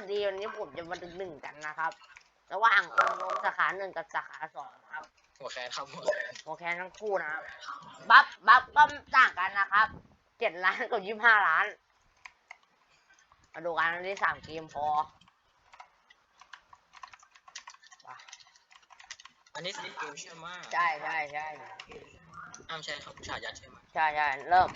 วัสดีวันนี้ผมจะมาดึงหนึ่งกันนะครับ ระหว่างองค์ลงสาขาหนึ่งกับสาขาสองครับหัวแคนครับหัวแคนโอเคทั้งคู่นะครับบัฟบัฟก็ต่างกันนะครับเจ็ดล้านกับยี่ห้าล้านมาดูกันอันที่สามเกมพออันนี้สีเกมเชื่อมากใช่ใช่ใช่ห้ามใช้คำฉายัดใช่ไหมใช่ใช่เริ่ม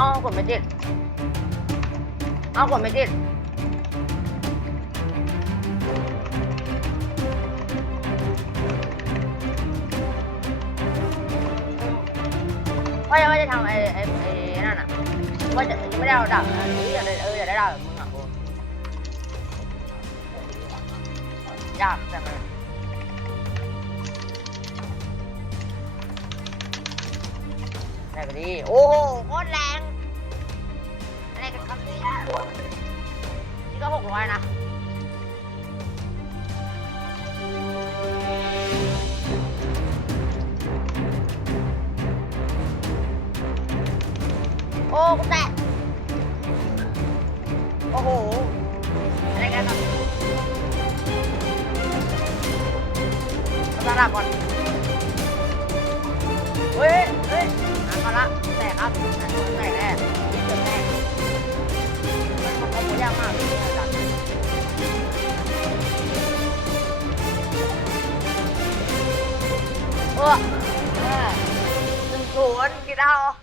อากดไม่ติดเอากดไม่ติดว่าจะว่าจะทำไอ้ไอ้ไอ้นั่นอะว่าจะยังไม่ได้เอาดับนะหรืออยากได้เอออยากได้ดับแบบมึงอะโอ้ยากแต่มันได้ไปดิโอ้โหโคตรแรง กร้อยนะ โอ้กูแตะโอ้โห อะไรกันครับตั้งหลักก่อน เฮ้ย เฮ้ยหามาละ แตกครับหาตัวแตกแน่ากมากเลยอาจารย์เออเออหนึ่งศูนย์กี่ดาวเอ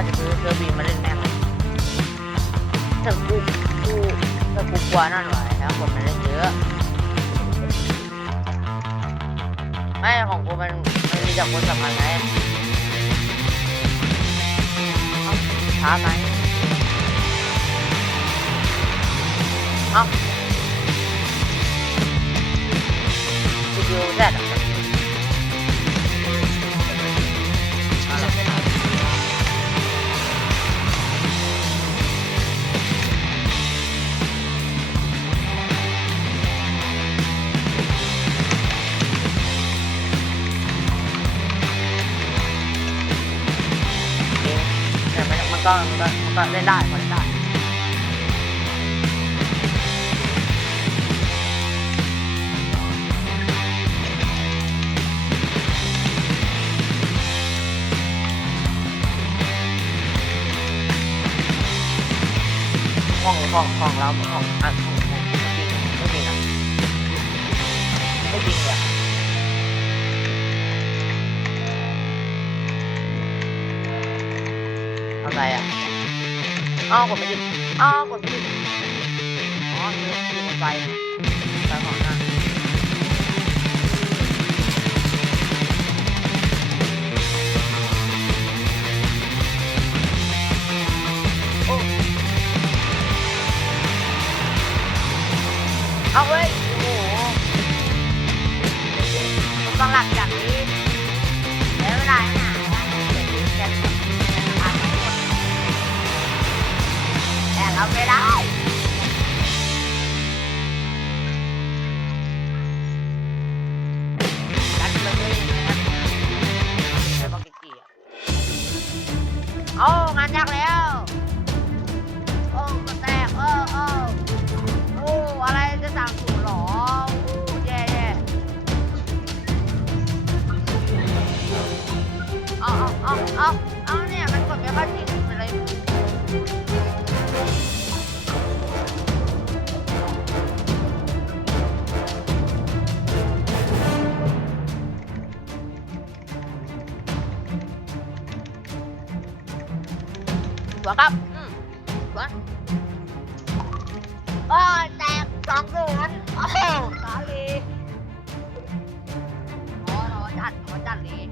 ว่าจะซื้อเซอร์บีมาเล่นแม็กเลยแต่กูกูแต่กูกลัวนั่นหน่อยนะคนมันเล่นเยอะ ไม่ของกูมันมันมีแต่คนสำคัญไงช้าไหมเอ้าวิดีโอแซดอะ ก็มันก็มันก็เล่นได้พอเล่นได้ห้องห้องห้องเราห้องอะห้องห้องไม่จริงไม่จริงอะไม่จริงเลยอะ อะไรอะอ้าวกดไม่ติดอ้าวกดไม่ติดอ๋อคือคือไฟไฟของหน้าโอ้เอาเว้ย โอ้งานยากแล้ว วนครับอืมสวนโอ้ยแตกสองศูนย์โอ้สาลีอ๋อรอจัดรอจัดเลย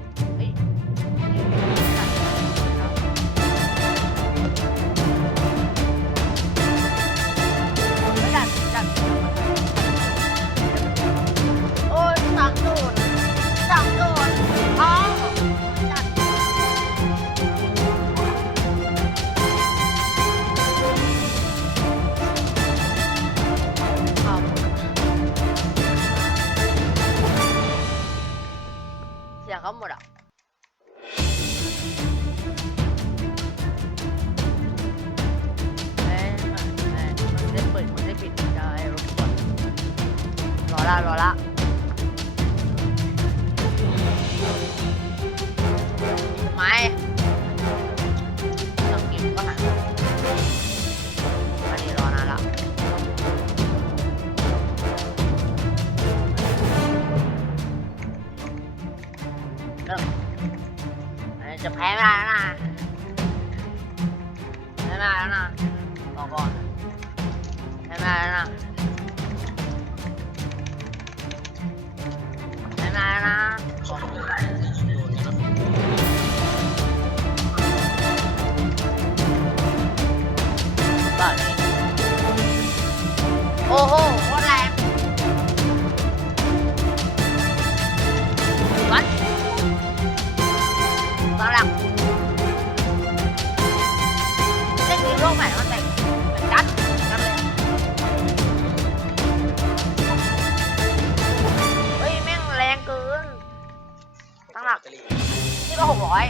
นี่ก็หกร้อย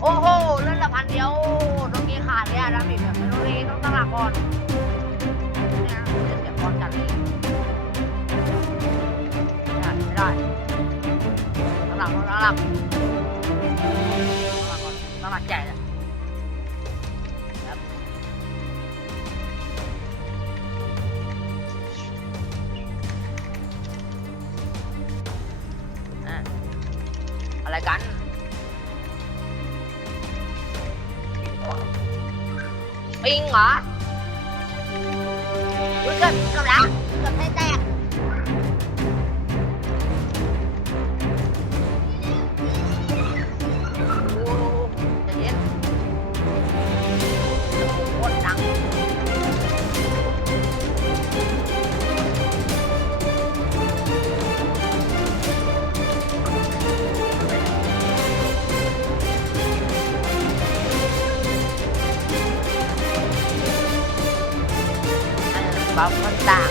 โอ้โหเล่นละพันเดียวโดนกี้ขาดเลยอะดามิกแบบไม่รู้เลยต้องตั้งหลักก่อนเนี่ยเล่นเสียบอลจัดเลยไม่ได้ไม่ได้ตั้งหลักตั้งหลักตั้งหลักก่อนตั้งหลักใหญ่เลย อะไรกัน ปิงเหรอ ต่าง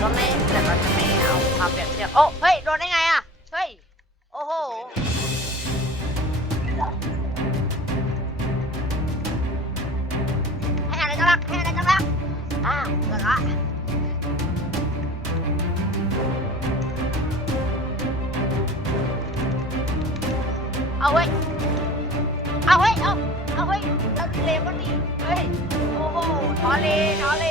ก็ไม่แต่เราจะไม่เอาความเปรียบเทียบโอ้เฮ้ยโดนได้ไงอะเฮ้ยโอ้โหให้อะไรกันล่ะให้อะไรกันล่ะอ่าเกิดละเอาเว้ยเอาเว้ยเอาเอาเว้ยเราเลวันนี้เฮ้ยโอ้โหนอเลยนอเล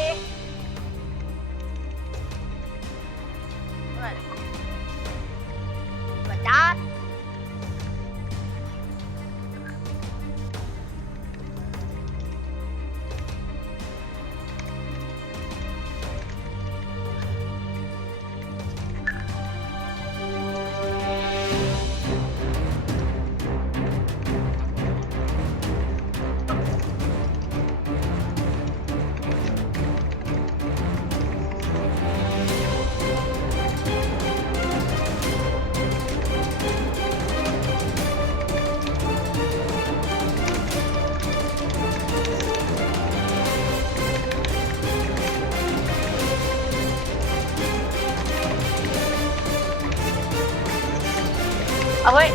เอาเว้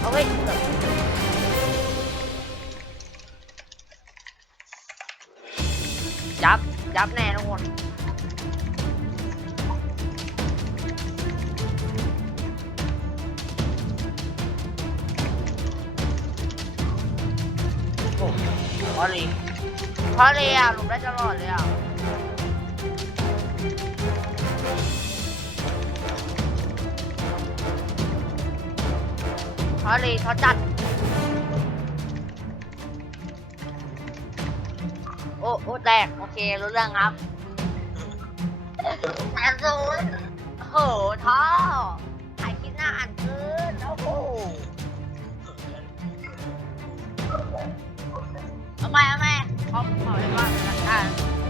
เอาเว้ยับยับแน่ทุกคนโอ้พอดีพอดีอะหลุมได้ตลอดเลยอะ พอดีเขาจัด โอ้โอ้แตก โอเค รู้เรื่องครับแปดศูนย์โหท้อใครคิดหน้าอ่านเกินโอ้โหเอาไหมเอาไหมเขาเขาเรียว่าเป็น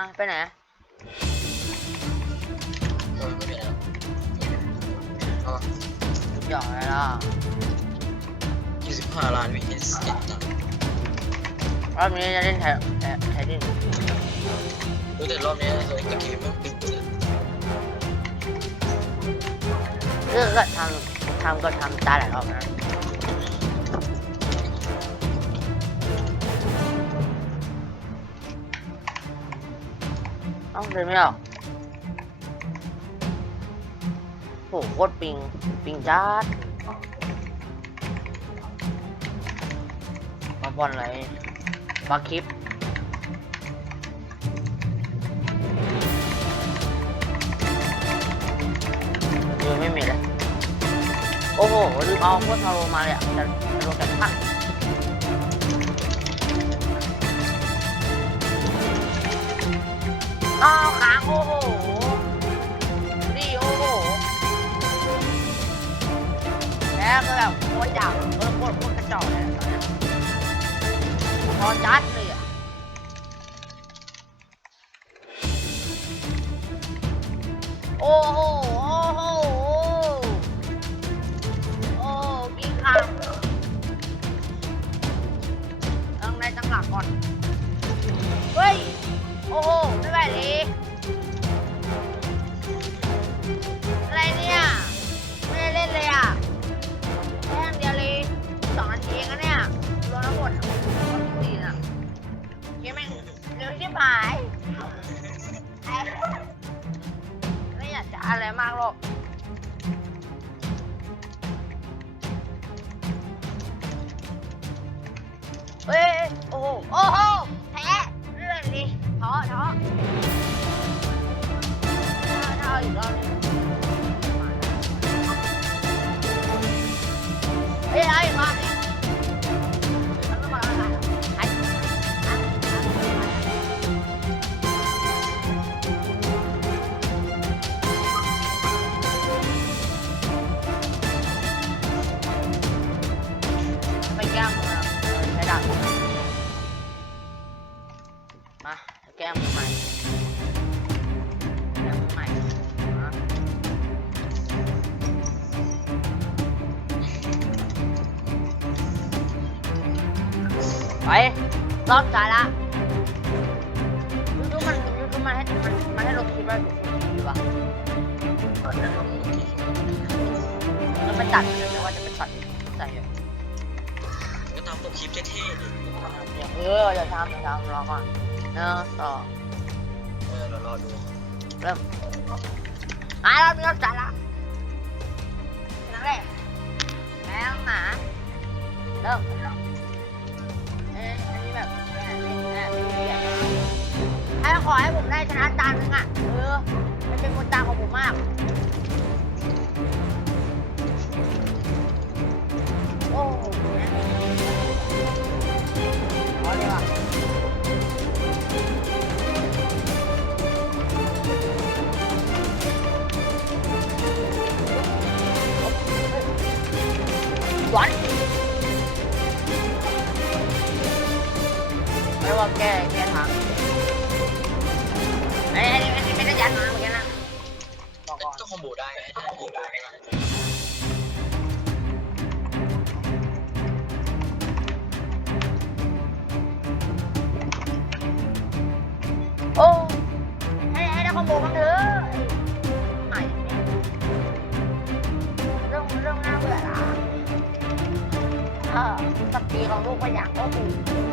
ะไปไหนเออไม่เป็นไรก็หยอกอะไรล่ะยี่สิบห้าล้านวิเอสเจ็ดตังค์รอบนี้จะเล่นไทยไทยไทยดินเออแต่รอบนี้เฮ้ยตะเกียบมันปิดเลยเลือกก็ทำทำก็ทำตายหลายรอบนะ อ้าเดินไม่ออกโหโคตรปิง ปิงจัดมาบอลอะไรบาคลิปยังไม่มีเลย โอ้โหลืมเอาพวกทาโรมาเลยอะแต่ทาโรแต่พัก อ้าวค้าโอ้โหนี่โอ้โหแล้วก็แบบโคตรจับเออโคตรโคตรกระจอกเลยอะตอนเนี้ยพอจัดเลย มาแก้มือใหม่แก้มือใหม่มาไปรอบสายละยูทูบมันยูทูบมันให้มันมันให้ลงคลิปไว้ดูดีวะแล้วมันตัดเลยแต่ว่าจะเป็นช็อตใส่อยู่ก็ตามตัวคลิปเท่ๆดิเอออย่าทำอย่าทำรอก่อนห นึ่งสองเออเรารอดูเริ่มมาเรามีรถจัดละนั่นแหละแล้วหมาเริ่มเอ๊ะอันนี้แบบแม่ไม่แม่ไม่เรียกให้ขอให้ผมได้ชนะจานนึงอะเออมันเป็นคนตาของผมมากโอ้โหขอเลยว่ะ แก้แก้ทางไอ้ไอ้นี่ไอ้นี่ไม่ได้ยันมาเหมือนกันนะบอกก่อนก็คอมโบได้ไงถ้าคอมโบได้ไงโอ้ให้ให้ได้คอมโบบ้างเถอะไอ้เรื่องเรื่องน่าเบื่อละเออสปีของลูกก็อยากก็คือ